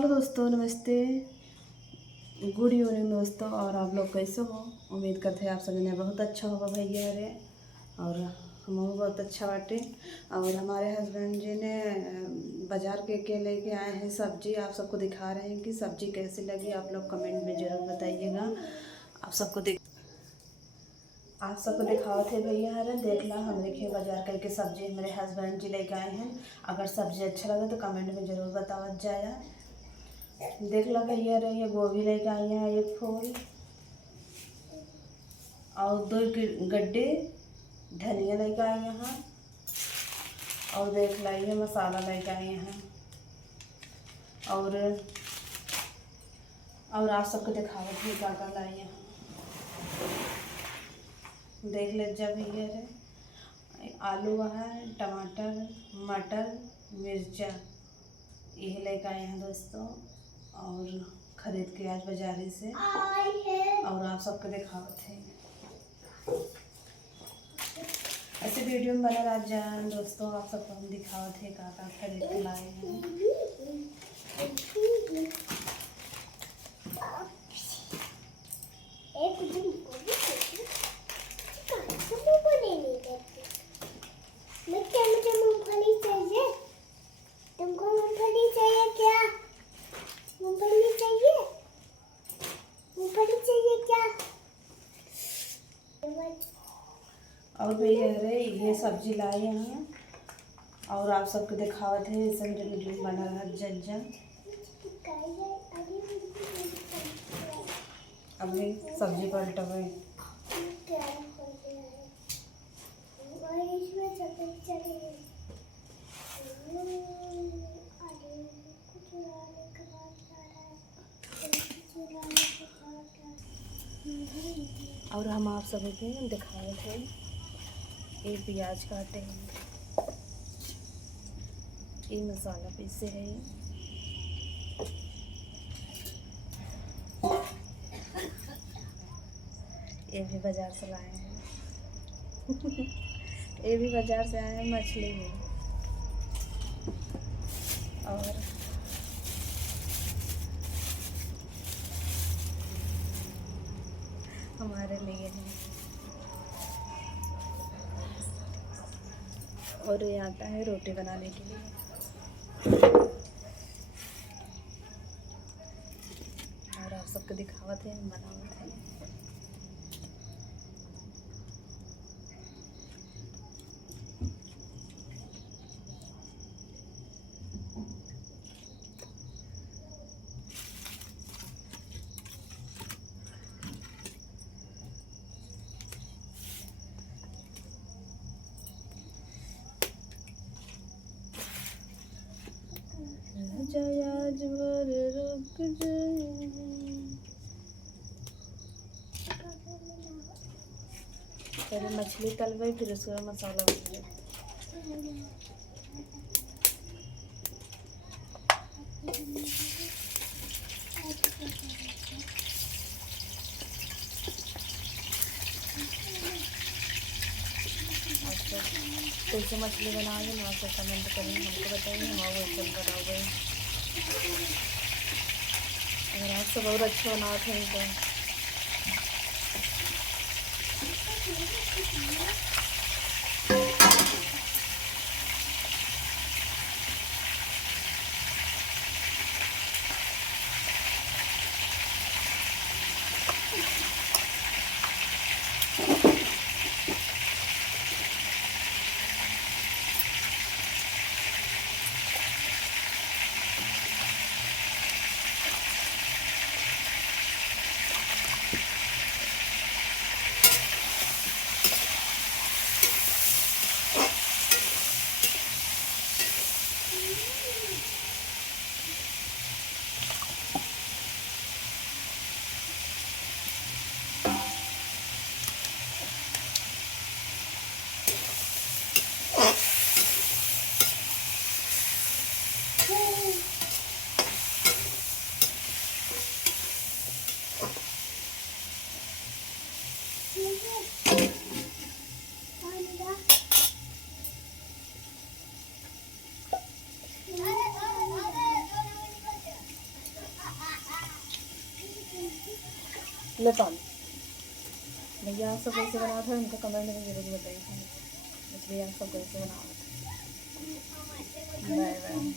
Hello दोस्तों, नमस्ते, good evening दोस्तों। और आप लोग कैसे हो? उम्मीद करते हैं आप सभी ने बहुत अच्छा होगा भैया रे। और हम बहुत अच्छा बाटे। और हमारे हस्बैंड जी ने बाज़ार के लेके आए हैं सब्जी। आप सबको दिखा रहे हैं कि सब्जी कैसी लगी। आप लोग कमेंट में ज़रूर बताइएगा। आप सबको दिखाओ थे भैया हरे देख ला। हम देखिए बाजार करके सब्जी मेरे हस्बैंड जी लेके आए हैं। अगर सब्जी अच्छा लगे तो कमेंट में ज़रूर बताओ जाया। देख लो भैया रे, ये गोभी लेके आई हैं एक फूल, और दो गड्ढे धनिया लेके आई हैं। और देख लाइए मसाला लेके आई हैं। और आप सबको दिखावत भी क्या क्या लाई हैं। देख ले जब भैया रे, आलू है, टमाटर, मटर, मिर्चा यही लेके आए हैं दोस्तों। और खरीद के आज बाजारी से। और आप सबको दिखावत है। ऐसे वीडियो में बना रह जाए दोस्तों। आप सबको हम दिखावत है का खरीद के लाए हैं। मुझे मूंगफली चाहिए। तुमको मूंगफली चाहिए क्या? मूंगफली चाहिए? मूंगफली चाहिए क्या? और भैया रे ये सब्जी लाए हैं। और आप सबको दिखावत है। इसे मेरे वीडियो बना रहा जन अभी सब्जी पलटवे। और हम आप सभी को दिखाए थे ये प्याज काटे हैं, ये मसाला पीसे है, ये भी बाजार से लाए हैं। ये भी बाजार से आए हैं मछली भी। और हमारे लिए है। और ये आता है रोटी बनाने के लिए। और आप सबको दिखावत है बनावत है। आज भर रुक जाए। पहले मछली तलवे फिर उसका मसाला बनाए। कैसे मछली बनाओगे ना आपको कमेंट करें, हमको बताइए, हम और वैसे बनाओगे। अगर आप सब और अच्छा बनाते हैं तो ले पाल भैया आप सब कैसे बना था उनका कमेंट में जरूर बताइए। मछली आप सब कैसे बना। Bye bye.